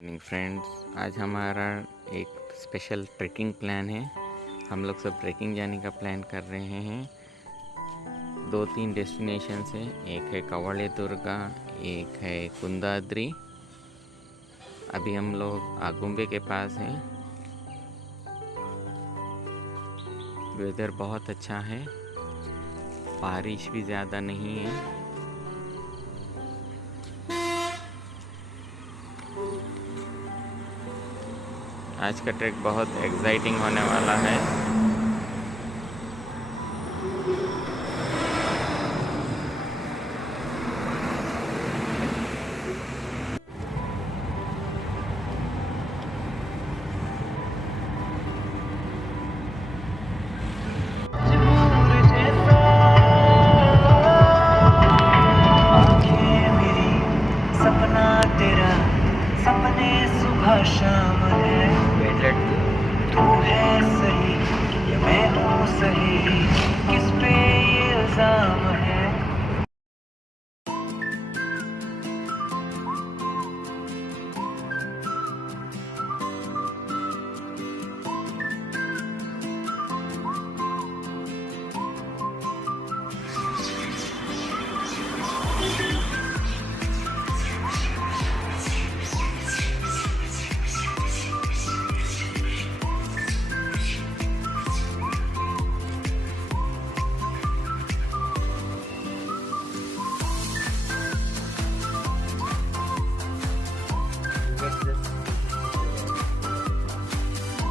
Morning friends, आज हमारा एक स्पेशल ट्रैकिंग प्लान है। हम लोग सब ट्रैकिंग जाने का प्लान कर रहे हैं। 2-3 डेस्टिनेशंस हैं। एक है कवले दुर्गा, एक है कुंदाद्री। अभी हम लोग आगुम्बे के पास हैं। वेदर बहुत अच्छा है, बारिश भी ज़्यादा नहीं है। आज का ट्रैक बहुत एक्साइटिंग होने वाला है। सपने सुबह शाम है, तू है सही या मैं हूँ सही, किस पे ये इल्जाम है।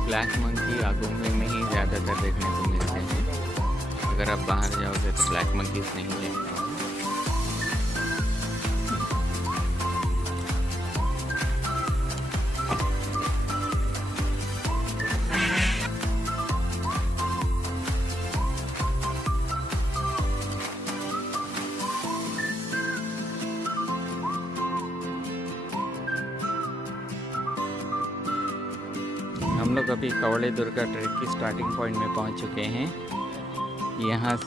ब्लैक मंकी आगुम्बे में ही ज़्यादातर देखने को मिलते हैं। अगर आप बाहर जाओगे तो ब्लैक मंकीज नहीं देख पाओगे। हम लोग अभी कवले दुर्गा ट्रैक की स्टार्टिंग पॉइंट में पहुंच चुके हैं। यहाँ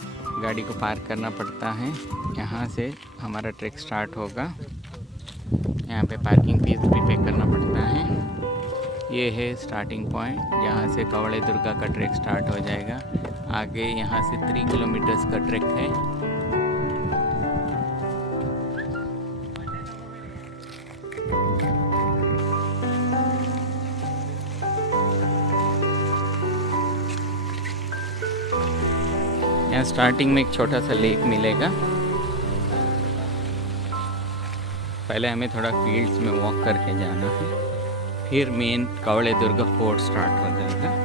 गाड़ी को पार्क करना पड़ता है। यहाँ से हमारा ट्रैक स्टार्ट होगा। यहाँ पे पार्किंग फीस भी पे करना पड़ता है। ये है स्टार्टिंग पॉइंट, जहाँ से कवले दुर्गा का ट्रैक स्टार्ट हो जाएगा। आगे यहाँ से 3 किलोमीटर्स का ट्रैक है। यहाँ स्टार्टिंग में एक छोटा सा लेक मिलेगा। पहले हमें थोड़ा फील्ड्स में वॉक करके जाना है, फिर मेन कवले दुर्गा फोर्ट स्टार्ट हो जाएगा।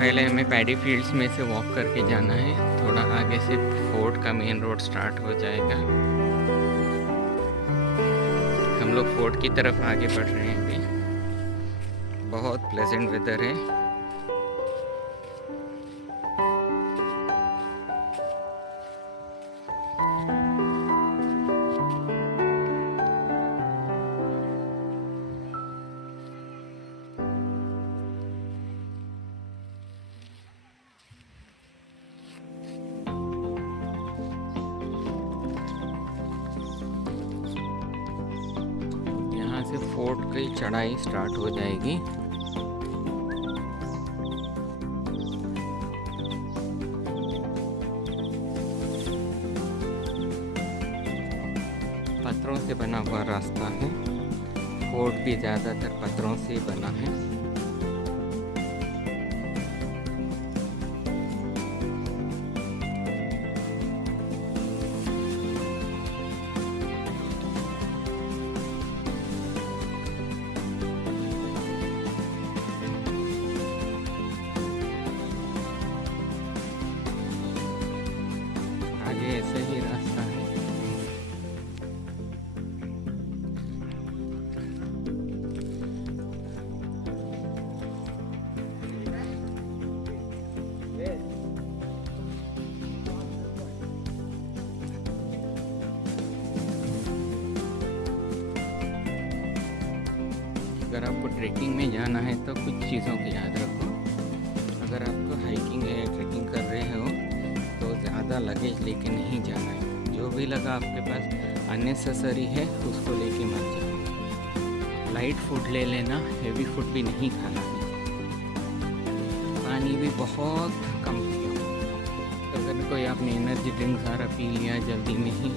पहले हमें पैडी फील्ड्स में से वॉक करके जाना है। थोड़ा आगे से फोर्ट का मेन रोड स्टार्ट हो जाएगा। हम लोग फोर्ट की तरफ आगे बढ़ रहे हैं। अभी बहुत प्लेजेंट वेदर है। से फोर्ट की चढ़ाई स्टार्ट हो जाएगी। पत्थरों से बना हुआ रास्ता है। फोर्ट भी ज़्यादातर पत्थरों से बना है। ये ऐसे ही रास्ता है। अगर आपको ट्रैकिंग में जाना है तो कुछ चीज़ों को याद रखो। अगर आपको हाइकिंग या ट्रैकिंग कर रहे हो तो ज़्यादा लगेज लेके नहीं जाना है। जो भी लगा आपके पास अननेसेसरी है उसको लेके मत जाओ। लाइट फूड ले लेना, हेवी फूड भी नहीं खाना है। पानी भी बहुत कम पियो। अगर कोई आपने एनर्जी ड्रिंक सारा पी लिया जल्दी में ही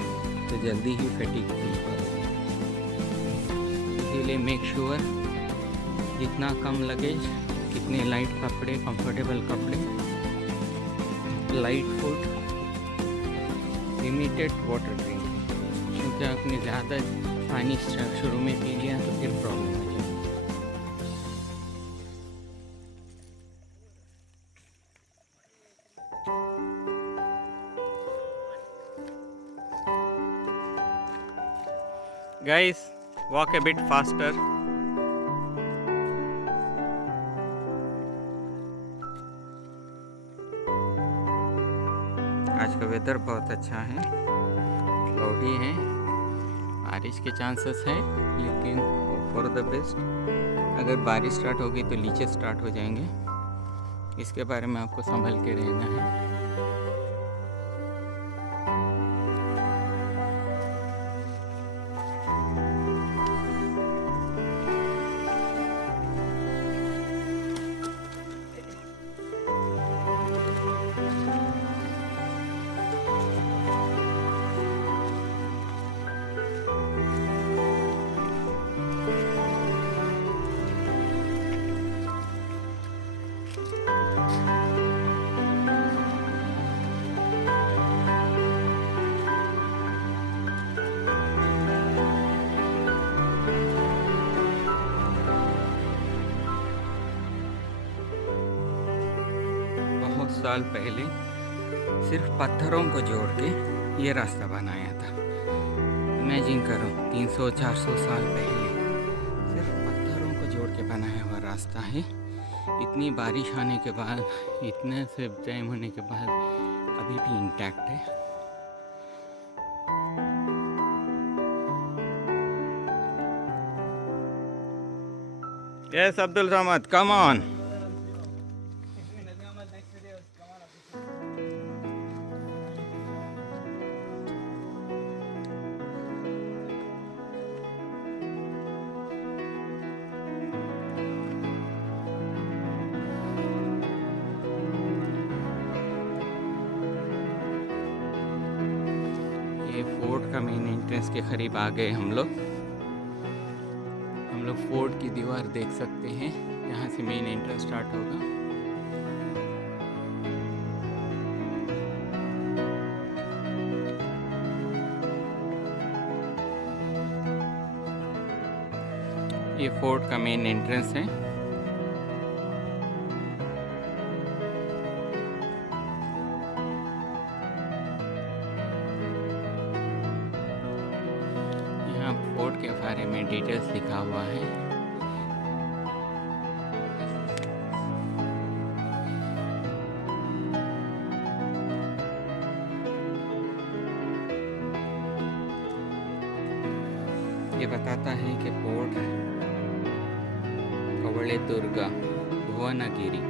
तो जल्दी ही फैटिग फील करोगे। इसीलिए मेक श्योर जितना कम लगेज, कितने लाइट कपड़े, कंफर्टेबल कपड़े, light food, limited water drink. क्योंकि आपने ज़्यादा पानी शुरू में पी लिया तो फिर प्रॉब्लम हो जाएगी। Guys, walk a bit faster. आज का वेदर बहुत अच्छा है, क्लाउडी है, बारिश के चांसेस है, लेकिन फॉर द बेस्ट। अगर बारिश स्टार्ट होगी तो लीचे स्टार्ट हो जाएंगे, इसके बारे में आपको संभल के रहना है। साल पहले सिर्फ पत्थरों को जोड़ के ये रास्ता बनाया था। इमेजिन करो 300-400 साल पहले सिर्फ पत्थरों को जोड़ के बनाया हुआ रास्ता है। इतनी बारिश आने के बाद, इतने से टाइम होने के बाद अभी भी इंटैक्ट है। Yes Abdul Samad, come on. Fort का मेन एंट्रेंस के करीब आ गए हम लोग फोर्ट की दीवार देख सकते हैं। यहाँ से मेन एंट्रेंस स्टार्ट होगा। ये फोर्ट का मेन एंट्रेंस है। फोर्ट के बारे में डिटेल्स लिखा हुआ है। ये बताता है कि फोर्ट कवले दुर्गा भुवनगिरी,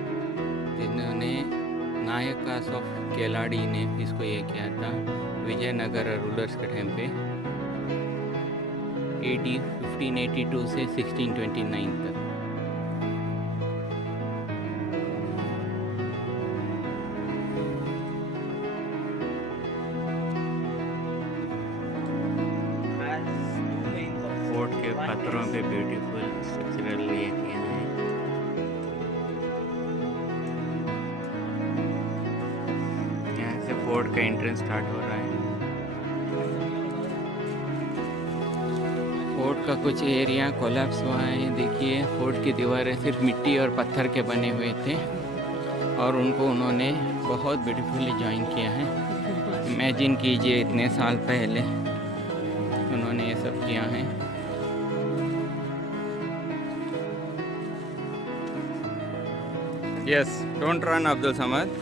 जिन्होंने नायकास ऑफ केलाड़ी ने इसको ये किया था विजयनगर रूलर्स के टाइम पे, AD 1582 से 1629 तक। फोर्ट के पत्थरों पे ब्यूटीफुल स्ट्रक्चरल ये किया है। यहाँ से फोर्ट का एंट्रेंस स्टार्ट हो रहा है। फोर्ट का कुछ एरिया कोलैप्स हुआ है। देखिए, फोर्ट की दीवारें सिर्फ मिट्टी और पत्थर के बने हुए थे और उनको उन्होंने बहुत ब्यूटीफुली ज्वाइन किया है। इमेजिन कीजिए इतने साल पहले उन्होंने ये सब किया है। Yes, don't run Abdul Samad.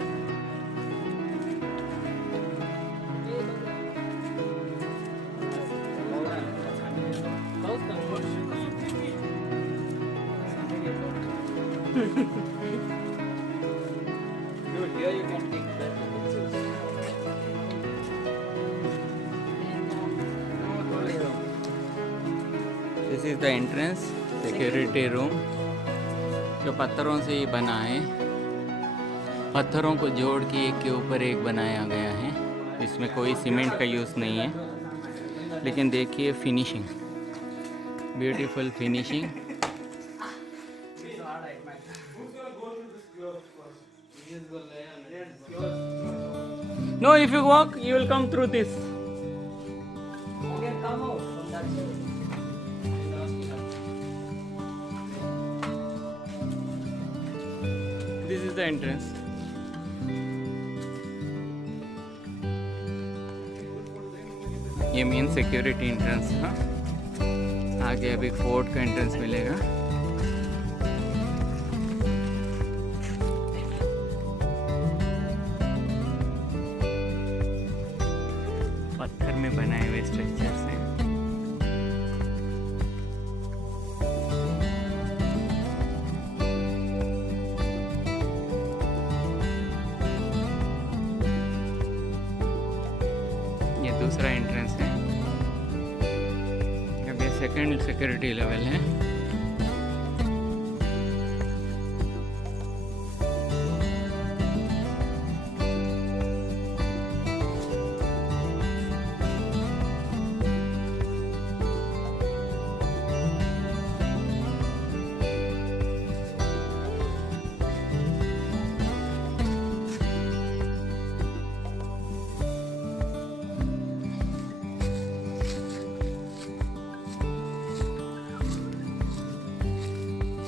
This is the entrance, security room, जो पत्थरों से ही बना है। पत्थरों को जोड़ के एक के ऊपर एक बनाया गया है। इसमें कोई सीमेंट का यूज़ नहीं है, लेकिन देखिए finishing, beautiful finishing. No, if you walk, you will come through this. This is the entrance. ये मेन सिक्योरिटी एंट्रेंस था। आगे अभी फोर्ट का एंट्रेंस मिलेगा। पत्थर में बनाए हुए स्ट्रक्चर से। ये दूसरा एंट्रेंस है। अब ये सेकंड सिक्योरिटी लेवल है।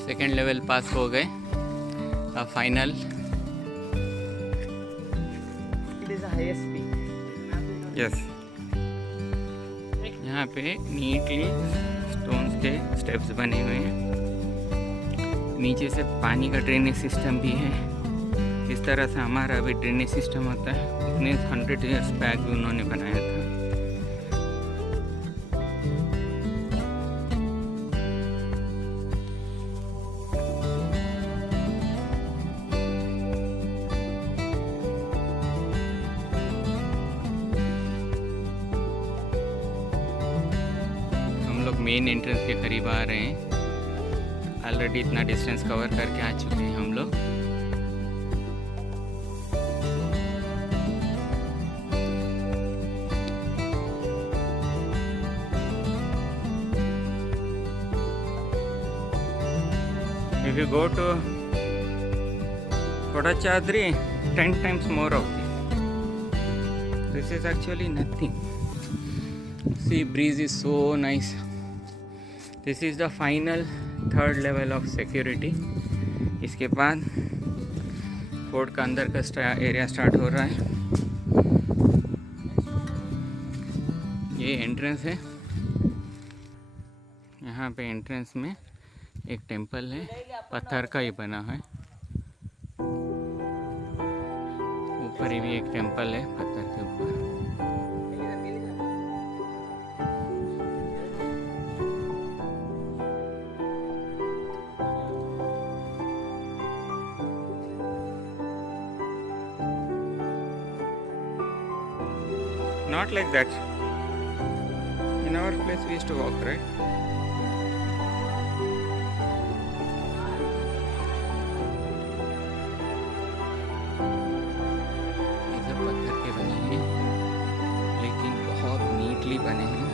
सेकेंड लेवल पास हो गए। अब फाइनल। यस, यहाँ पे नीटली स्टोन्स के स्टेप्स बने हुए हैं। नीचे से पानी का ड्रेनेज सिस्टम भी है। इस तरह से हमारा अभी ड्रेनेज सिस्टम होता है, उतने 100 ईयर्स बैक भी उन्होंने बनाया था। मेन एंट्रेंस के करीब आ रहे हैं। ऑलरेडी इतना डिस्टेंस कवर करके आ चुके हैं हम लोग। If you go to Kodachadri, 10 times more of this. This is actually nothing. See, breeze is so nice. This is the final third level of security. इसके बाद फोर्ट का अंदर का एरिया स्टार्ट हो रहा है। ये एंट्रेंस है। यहाँ पे एंट्रेंस में एक टेंपल है, पत्थर का ही बना है। ऊपर भी एक टेंपल है पत्थर के ऊपर। Not like that. In our place we used to walk, right? ये सब पत्थर के बने हैं, लेकिन बहुत नीटली बने हैं।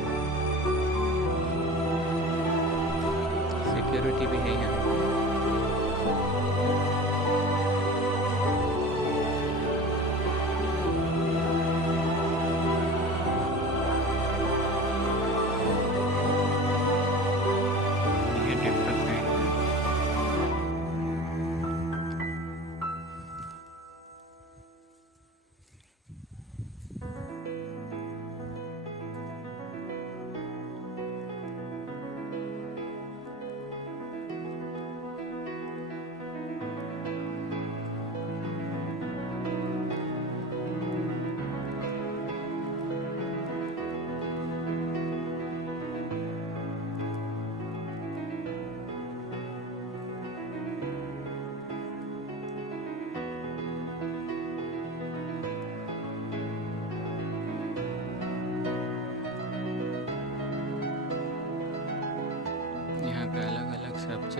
सिक्योरिटी भी है यहाँ।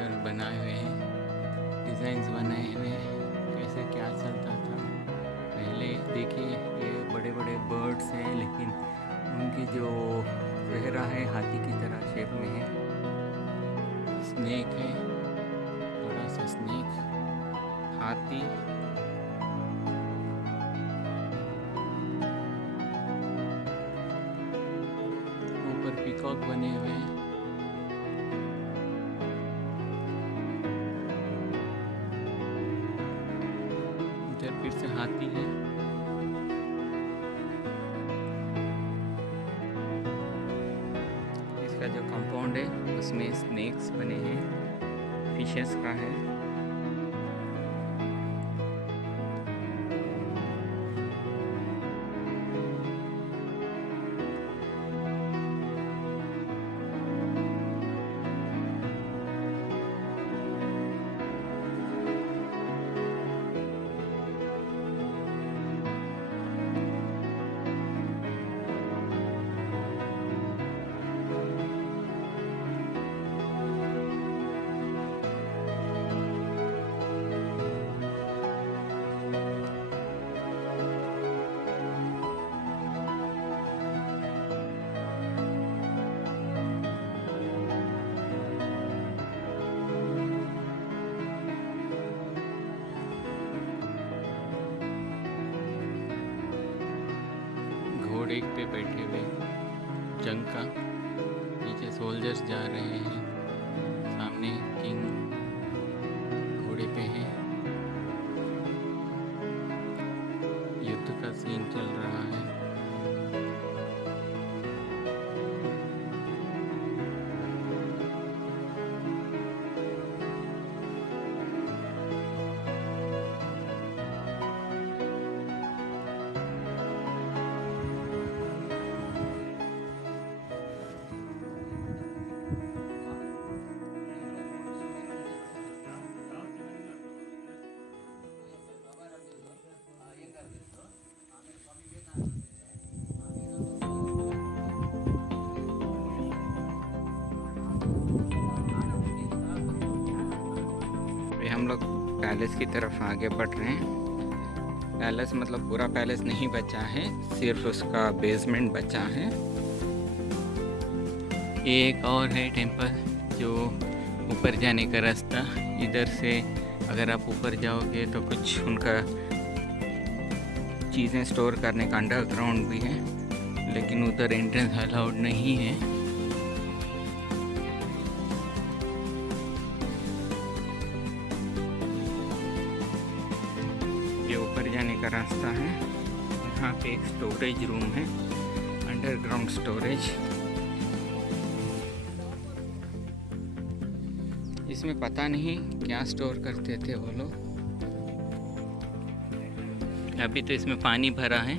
सुंदर बनाए हुए हैं, डिज़ाइंस बनाए हुए हैं। कैसे क्या चलता था पहले। देखिए ये बड़े बड़े बर्ड्स हैं, लेकिन उनकी जो चेहरा है हाथी की तरह शेप में है। स्नेक है, बड़ा सा स्नेक, हाथी। ऊपर पीकॉक बने हुए हैं। इधर फिर से हाथी है। इसका जो कंपाउंड है उसमें स्नेक्स बने हैं, फिशेस का है। घोड़े पे बैठे हुए जंग का, पीछे सोल्जर्स जा रहे हैं, सामने किंग घोड़े पे है। युद्ध का सीन चल रहा है। अभी हम लोग पैलेस की तरफ आगे बढ़ रहे हैं। पैलेस मतलब पूरा पैलेस नहीं बचा है, सिर्फ उसका बेसमेंट बचा है। एक और है टेम्पल जो ऊपर जाने का रास्ता। इधर से अगर आप ऊपर जाओगे तो कुछ उनका चीज़ें स्टोर करने का अंडरग्राउंड भी है, लेकिन उधर एंट्रेंस अलाउड नहीं है। ये ऊपर जाने का रास्ता है। यहाँ पे एक स्टोरेज रूम है, अंडरग्राउंड स्टोरेज। इसमें पता नहीं क्या स्टोर करते थे वो लोग। अभी तो इसमें पानी भरा है।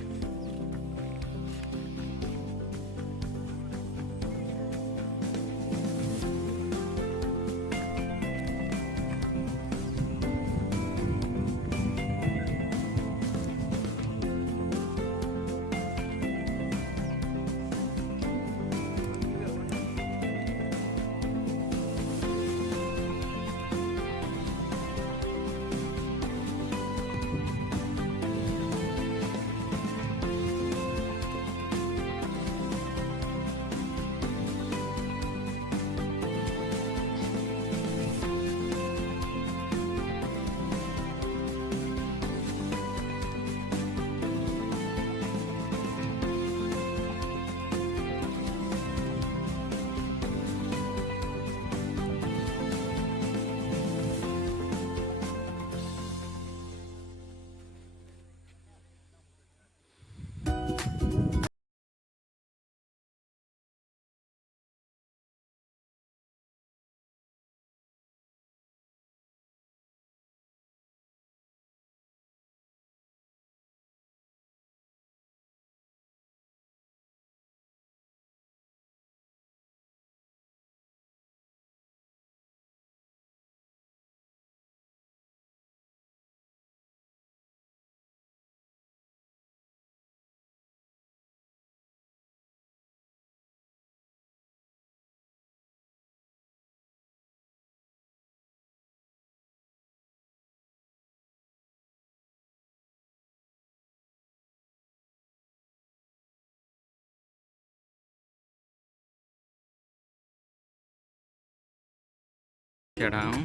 चढ़ा हूँ,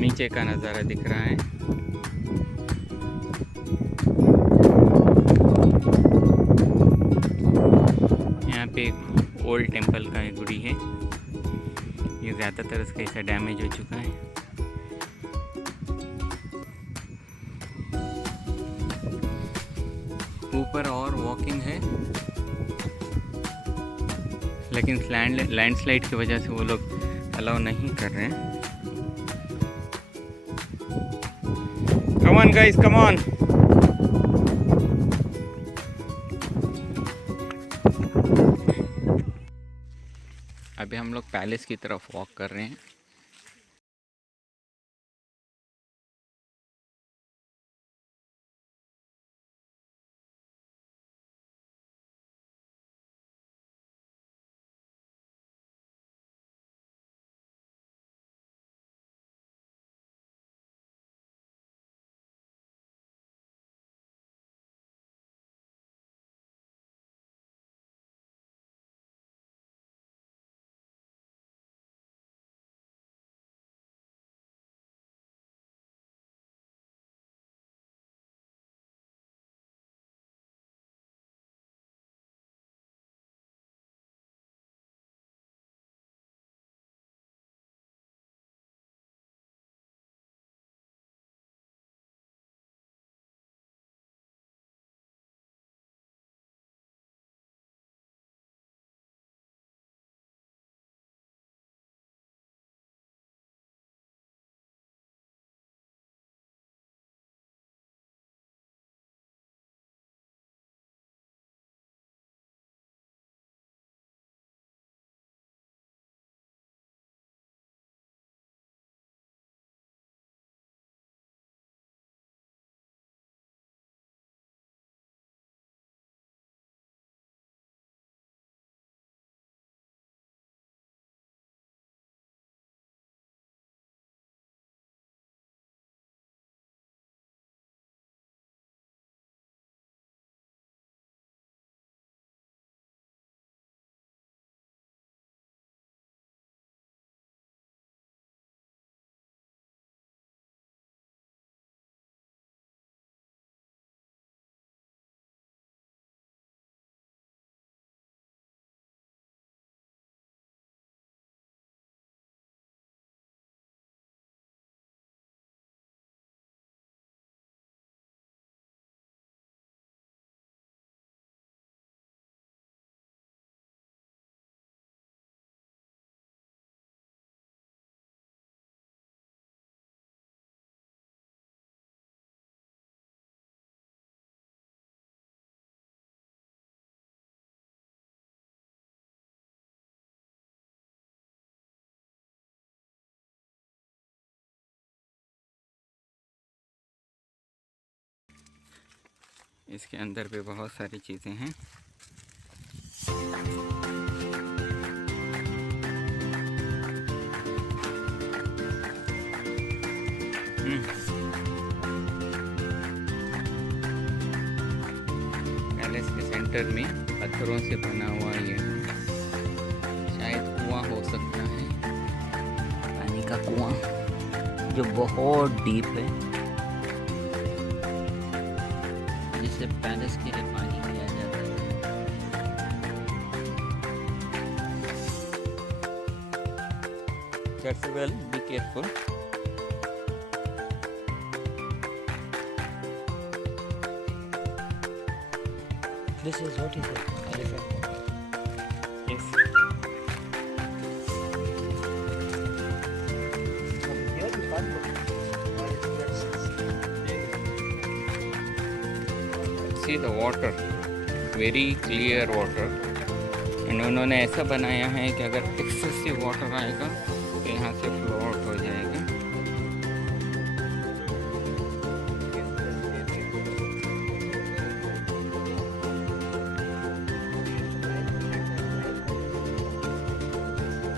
नीचे का नज़ारा दिख रहा है। यहाँ पे एक ओल्ड टेम्पल का एक गुड़ी है, ये ज़्यादातर इसका हिस्सा डैमेज हो चुका है। ऊपर और वॉकिंग है, लेकिन लैंडस्लाइड की वजह से वो लोग अलाउ नहीं कर रहे हैं। Come on guys, come on. अभी हम लोग पैलेस की तरफ वॉक कर रहे हैं। इसके अंदर भी बहुत सारी चीज़ें हैं। पैलेस के सेंटर में पत्थरों से बना हुआ ये शायद कुआं हो सकता है, पानी का कुआं जो बहुत डीप है, जिससे पैलेस के लिए पानी दिया जाता है। Percival, be careful. This is what is it? Elephant. Yes. From here we can't go. See the water, very clear water. And उन्होंने ऐसा बनाया है कि अगर एक्सेसिव वाटर आएगा तो यहाँ से फ्लो आउट हो जाएगा।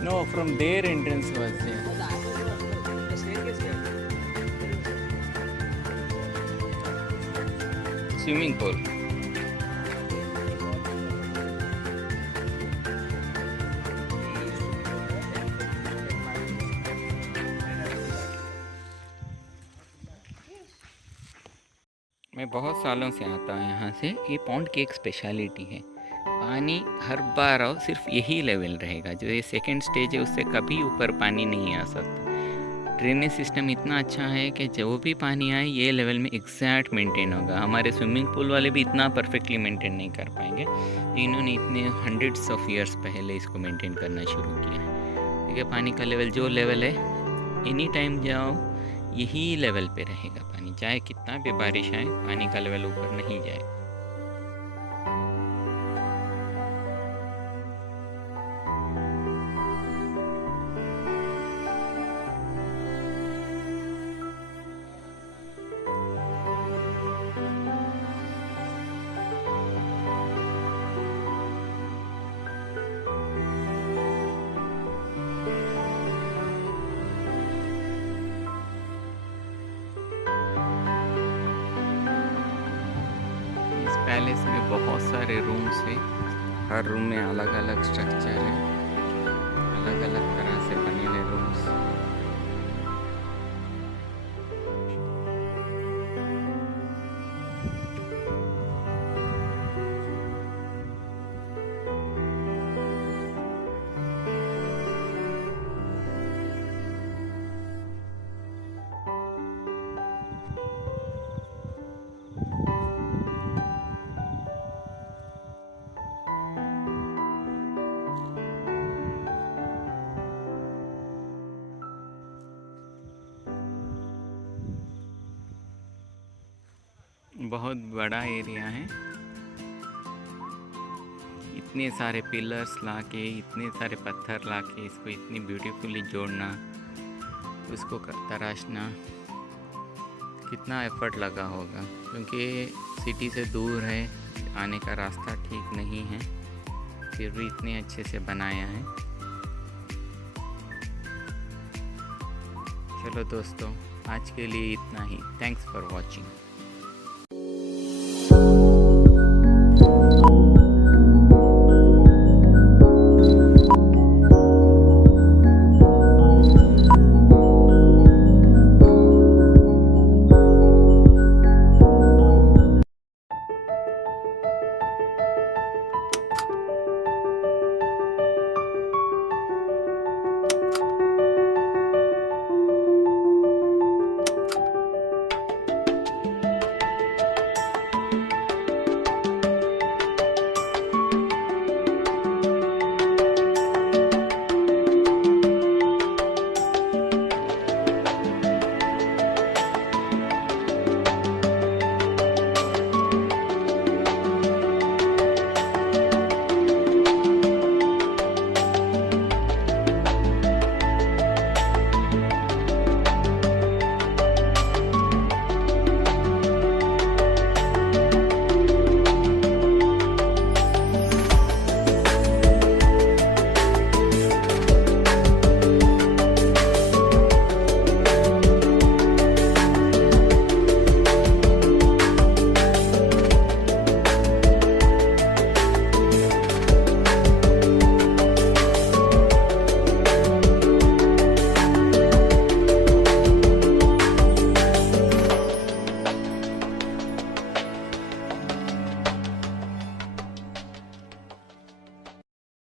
No, from their entrance was there. Swimming pool. बहुत सालों से आता है यहाँ से। ये पॉन्ड की एक स्पेशलिटी है, पानी हर बार आओ सिर्फ यही लेवल रहेगा। जो ये सेकंड स्टेज है उससे कभी ऊपर पानी नहीं आ सकता। ड्रेनेज सिस्टम इतना अच्छा है कि जो भी पानी आए ये लेवल में एग्जैक्ट मेंटेन होगा। हमारे स्विमिंग पूल वाले भी इतना परफेक्टली मेंटेन नहीं कर पाएंगे, इन्होंने इतने हंड्रेड्स ऑफ ईयर्स पहले इसको मेंटेन करना शुरू किया है। ठीक है, पानी का लेवल जो लेवल है एनी टाइम जाओ यही लेवल पे रहेगा पानी, चाहे कितना भी बारिश आए पानी का लेवल ऊपर नहीं जाए। पैलेस में बहुत सारे रूम्स हैं, हर रूम में अलग अलग स्ट्रक्चर है, अलग अलग तरह से बने हुए रूम्स। बहुत बड़ा एरिया है, इतने सारे पिलर्स लाके, इतने सारे पत्थर लाके इसको इतनी ब्यूटीफुली जोड़ना, उसको तराशना, कितना एफर्ट लगा होगा। क्योंकि सिटी से दूर है, आने का रास्ता ठीक नहीं है, फिर भी इतने अच्छे से बनाया है। चलो दोस्तों, आज के लिए इतना ही। Thanks for watching.